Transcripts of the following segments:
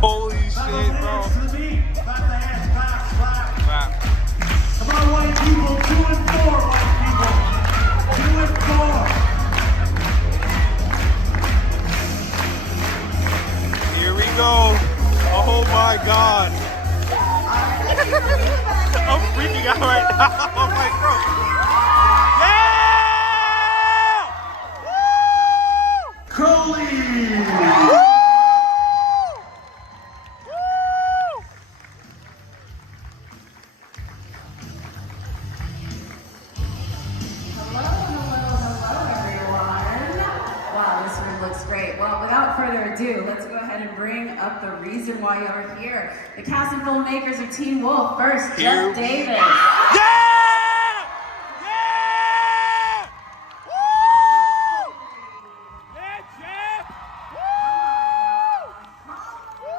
Holy shit, bro. Clap. Come on, white people, 2 and 4, white people. 2 and 4. Here we go. Oh my God. I'm freaking out right now. Oh my God. Yeah! Crowley! Let's go ahead and bring up the reason why you're here. The cast and filmmakers of Teen Wolf. First, Jeff Davis. Yeah! Yeah! Woo! Yeah, Jeff! Woo! Woo!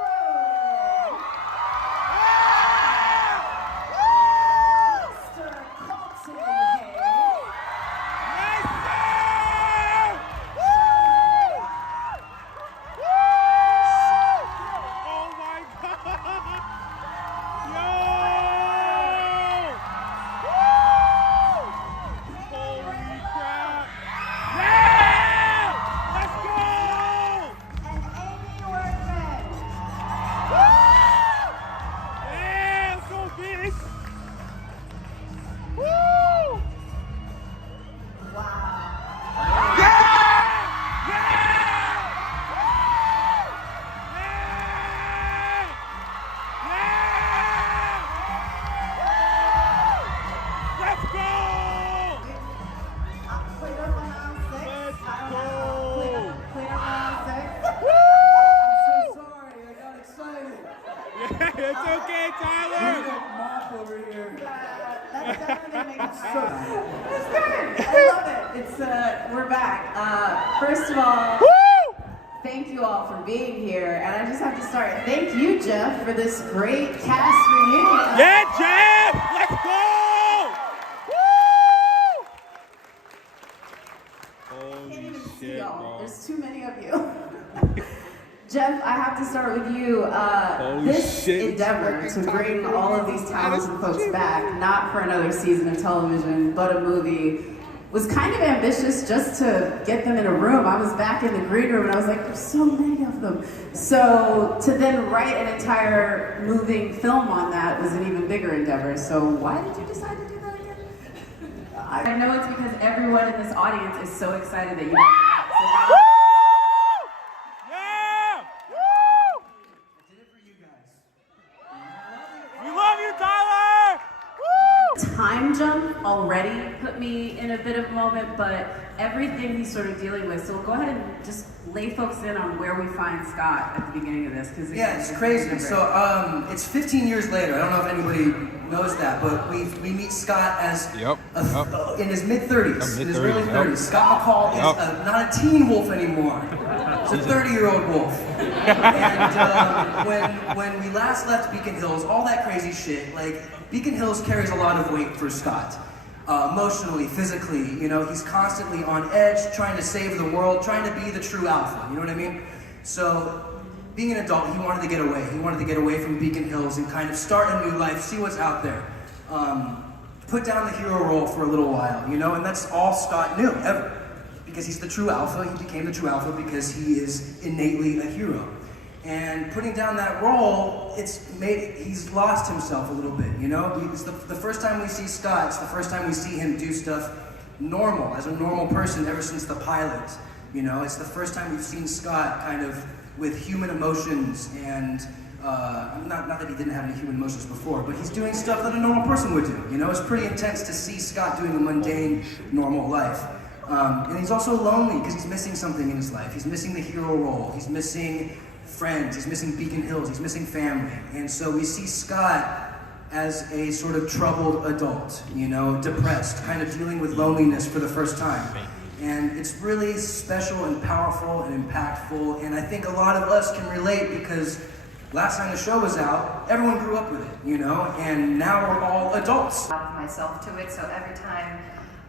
Mr. Colton Haynes. Yes, sir! We're back. First of all, thank you all for being here. And I just have to start. Thank you, Jeff, for this great cast reunion. Yeah, Jeff! Let's go! Woo! I can't even see shit, y'all. bro. There's too many of you. Jeff, I have to start with you. This endeavor to bring all of these talented folks back, not for another season of television, but a movie, was kind of ambitious just to get them in a room. I was back in the green room and I was like, there's so many of them. So to then write an entire moving film on that was an even bigger endeavor. So why did you decide to do that again? I know it's because everyone in this audience is so excited that you guys are back. So now, time jump already put me in a bit of a moment, but everything he's sort of dealing with. So we'll go ahead and just lay folks in on where we find Scott at the beginning of this. Yeah, it's crazy. So it's 15 years later. I don't know if anybody knows that, but we meet Scott as in his mid-30s, in his early 30s. Scott McCall is not a teen wolf anymore. It's a 30-year-old wolf. And when we last left Beacon Hills, all that crazy shit, like, Beacon Hills carries a lot of weight for Scott. Emotionally, physically, you know, he's constantly on edge, trying to save the world, trying to be the true alpha, you know what I mean? So, being an adult, he wanted to get away. He wanted to get away from Beacon Hills and kind of start a new life, see what's out there. Put down the hero role for a little while, you know, and that's all Scott knew, ever. Because he's the true alpha, he became the true alpha because he is innately a hero. And putting down that role, he's lost himself a little bit, you know? It's the first time we see Scott, it's the first time we see him do stuff normal, as a normal person ever since the pilot, you know? It's the first time we've seen Scott kind of with human emotions and, not that he didn't have any human emotions before, but he's doing stuff that a normal person would do, you know? It's pretty intense to see Scott doing a mundane, normal life. And he's also lonely because he's missing something in his life. He's missing the hero role, he's missing friends, he's missing Beacon Hills, he's missing family. And so we see Scott as a sort of troubled adult, you know, depressed, kind of dealing with loneliness for the first time. And it's really special and powerful and impactful, and I think a lot of us can relate because last time the show was out, everyone grew up with it, you know, and now we're all adults. Myself to it, so every time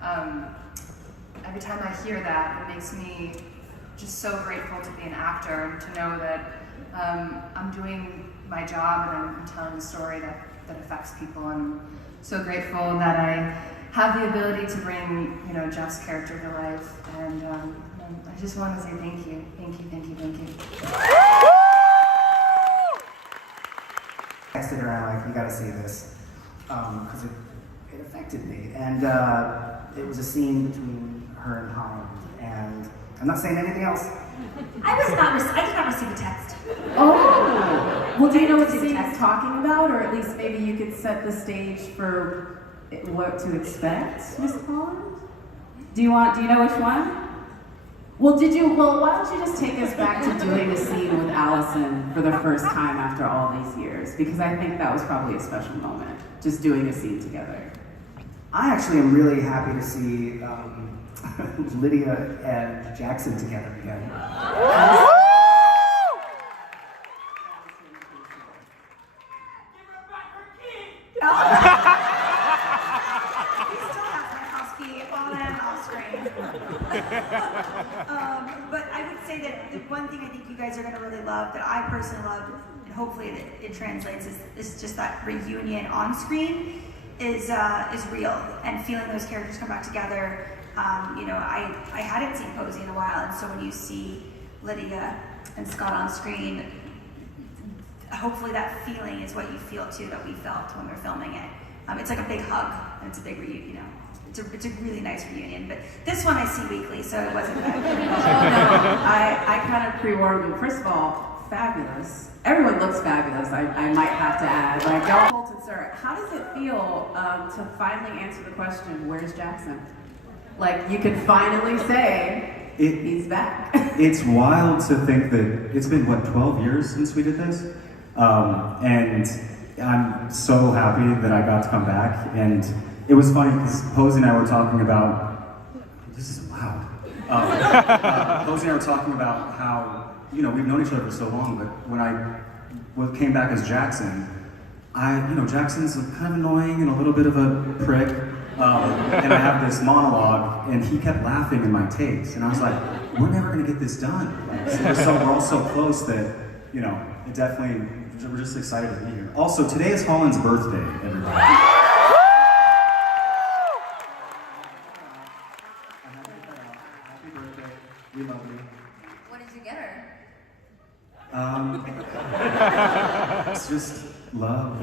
I hear that, it makes me just so grateful to be an actor and to know that I'm doing my job and I'm telling a story that affects people. And I'm so grateful that I have the ability to bring, you know, Jeff's character to life. And I just want to say thank you. Thank you, thank you, thank you. Texted her and I'm like, you gotta see this, because it affected me. And it was a scene between her and Holland, and I'm not saying anything else. I did not receive a text. Oh! Well, do you know what the scene is talking about? Or at least maybe you could set the stage for what to expect, Miss Holland? Do you know which one? Well, why don't you just take us back to doing a scene with Allison for the first time after all these years? Because I think that was probably a special moment, just doing a scene together. I actually am really happy to see Lydia and Jackson together again. But I would say that the one thing I think you guys are going to really love, that I personally loved, and hopefully it translates, is just that reunion on screen is real, and feeling those characters come back together. You know, I hadn't seen Posey in a while, and so when you see Lydia and Scott on screen, hopefully that feeling is what you feel too, that we felt when we were filming it. It's like a big hug, and it's a big reunion, you know. It's a really nice reunion, but this one I see weekly, so it wasn't that good. I kind of pre-warned you. First of all, fabulous. Everyone looks fabulous, I might have to add. Like, y'all, Colton, sir, how does it feel to finally answer the question, where's Jackson? Like, you can finally say, he's back. It's wild to think that it's been, 12 years since we did this? And I'm so happy that I got to come back. And it was funny because Posey and I were talking about, this is loud. Posey and I were talking about how, you know, we've known each other for so long, but when I came back as Jackson, Jackson's kind of annoying and a little bit of a prick. And I have this monologue, and he kept laughing in my takes, and I was like, we're never gonna get this done. We're all so close that, you know, it definitely, we're just excited to be here. Also, today is Holland's birthday, everybody. Happy birthday, we love you. What did you get her? It's just love.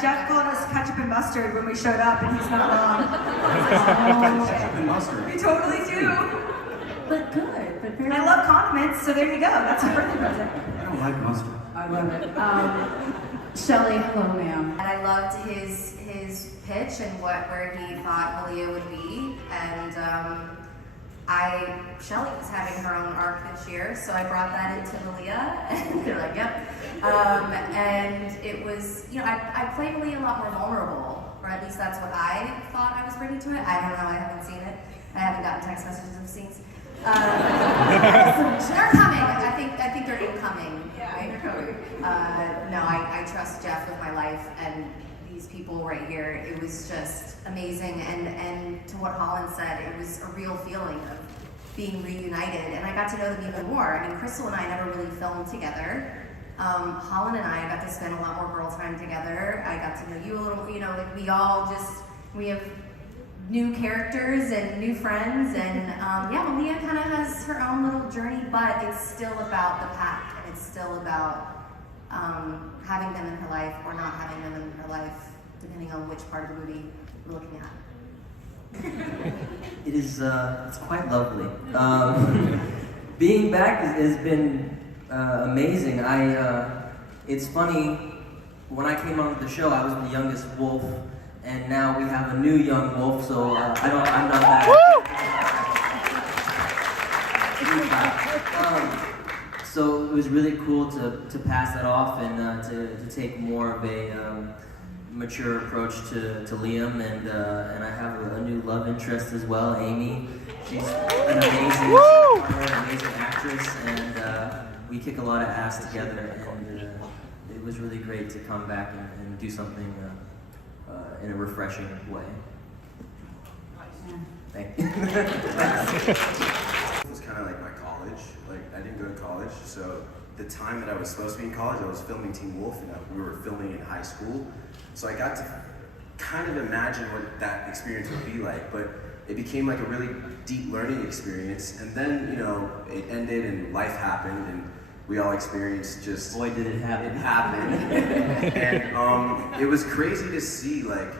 Jeff called us ketchup and mustard when we showed up, and he's not wrong. Ketchup and mustard. We totally do. But good, but very I love condiments, so there you go. That's your birthday present. I don't like mustard. I love it. Shelley, hello, ma'am. And I loved his pitch and where he thought Malia would be. And Shelley was having her own arc this year, so I brought that into Malia, and they're like, yep. And it was, you know, I play Malia a lot more vulnerable, or at least that's what I thought I was bringing to it. I don't know, I haven't seen it. I haven't gotten text messages of scenes. They're coming. I think they're incoming. Yeah, they're coming. No, I trust Jeff with my life, and these people right here. It was just amazing, and to what Holland said, it was a real feeling of being reunited, and I got to know them even more. I mean, Crystal and I never really filmed together. Holland and I got to spend a lot more girl time together. I got to know you a little, you know, like we have new characters and new friends, and yeah, Malia kind of has her own little journey, but it's still about the pack, and it's still about having them in her life or not having them in her life, depending on which part of the movie we're looking at. It is, it's quite lovely. Being back has been amazing. It's funny, when I came onto the show, I was the youngest wolf, and now we have a new young wolf, so I'm not that. So it was really cool to pass that off and to take more of a mature approach to Liam, and I have a new love interest as well, Amy. She's an amazing partner, an amazing actress, and we kick a lot of ass together, and it was really great to come back and do something in a refreshing way. Thank you. It was kind of like my college. Like, I didn't go to college, so time that I was supposed to be in college, I was filming Teen Wolf, and we were filming in high school. So I got to kind of imagine what that experience would be like, but it became like a really deep learning experience. And then, you know, it ended and life happened, and we all experienced just... Boy, did it happen. It happened. And it was crazy to see, like,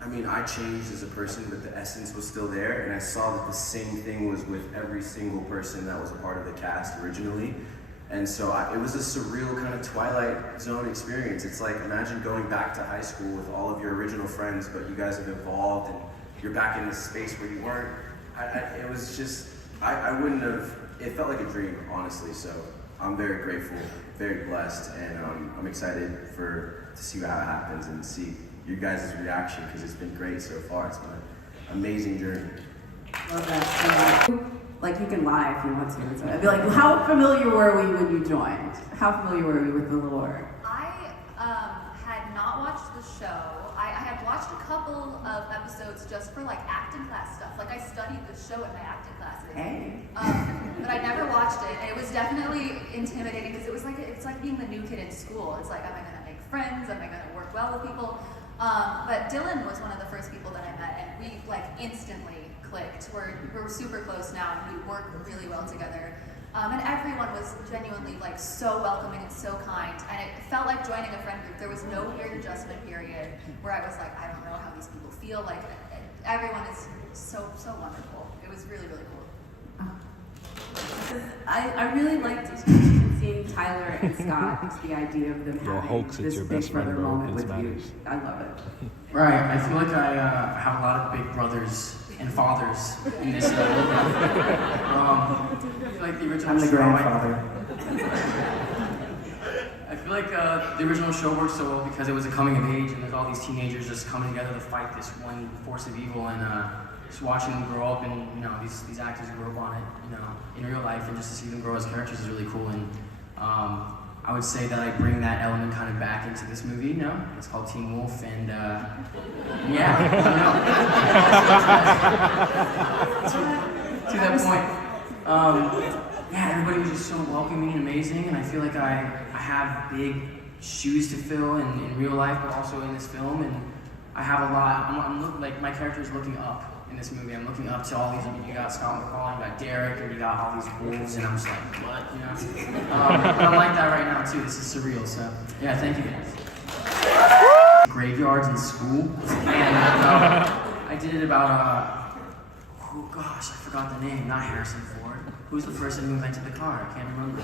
I mean, I changed as a person, but the essence was still there, and I saw that the same thing was with every single person that was a part of the cast originally. And so it was a surreal kind of Twilight Zone experience. It's like, imagine going back to high school with all of your original friends, but you guys have evolved, and you're back in this space where you weren't. It was just, I wouldn't have, it felt like a dream, honestly, so I'm very grateful, very blessed, and I'm excited to see how it happens and see you guys' reaction, because it's been great so far. It's been an amazing journey. Love that. Like, you can lie if you want to. So I'd be like, how familiar were we when you joined? How familiar were we with the lore? I had not watched the show. I had watched a couple of episodes just for like acting class stuff. Like, I studied the show in my acting classes. Hey. But I never watched it. And it was definitely intimidating because it's like being the new kid in school. It's like, am I gonna make friends? Am I gonna work well with people? But Dylan was one of the first people that I met, and we like instantly clicked. We're super close now, and we work really well together. And everyone was genuinely like so welcoming and so kind, and it felt like joining a friend group. There was no weird adjustment period where I was like, I don't know how these people feel. Like, everyone is so wonderful. It was really, really cool. I really liked seeing Tyler and Scott, just the idea of them having this big brother moment with you. I love it. Right, I feel like I have a lot of big brothers and fathers in this movie. I feel like the original I'm the show, grandfather. I feel like the original show worked so well because it was a coming of age, and there's all these teenagers just coming together to fight this one force of evil, and just watching them grow up, and you know, these actors grow up on it, you know, in real life, and just to see them grow as characters is really cool. And I would say that I bring that element kind of back into this movie, you know? It's called Teen Wolf, and yeah, I don't know. to that point, yeah, everybody was just so welcoming and amazing, and I feel like I have big shoes to fill in real life, but also in this film, and I have a lot. I'm like, my character is looking up in this movie. I'm looking up to all these. I mean, you got Scott McCall, you got Derek, and you got all these wolves, and I'm just like, what, you know? But I'm like that right now too. This is surreal. So yeah, thank you guys. Graveyards in school, and I did it about oh gosh, I forgot the name. Not Harrison Ford. Who's the person who invented the car? I can't remember.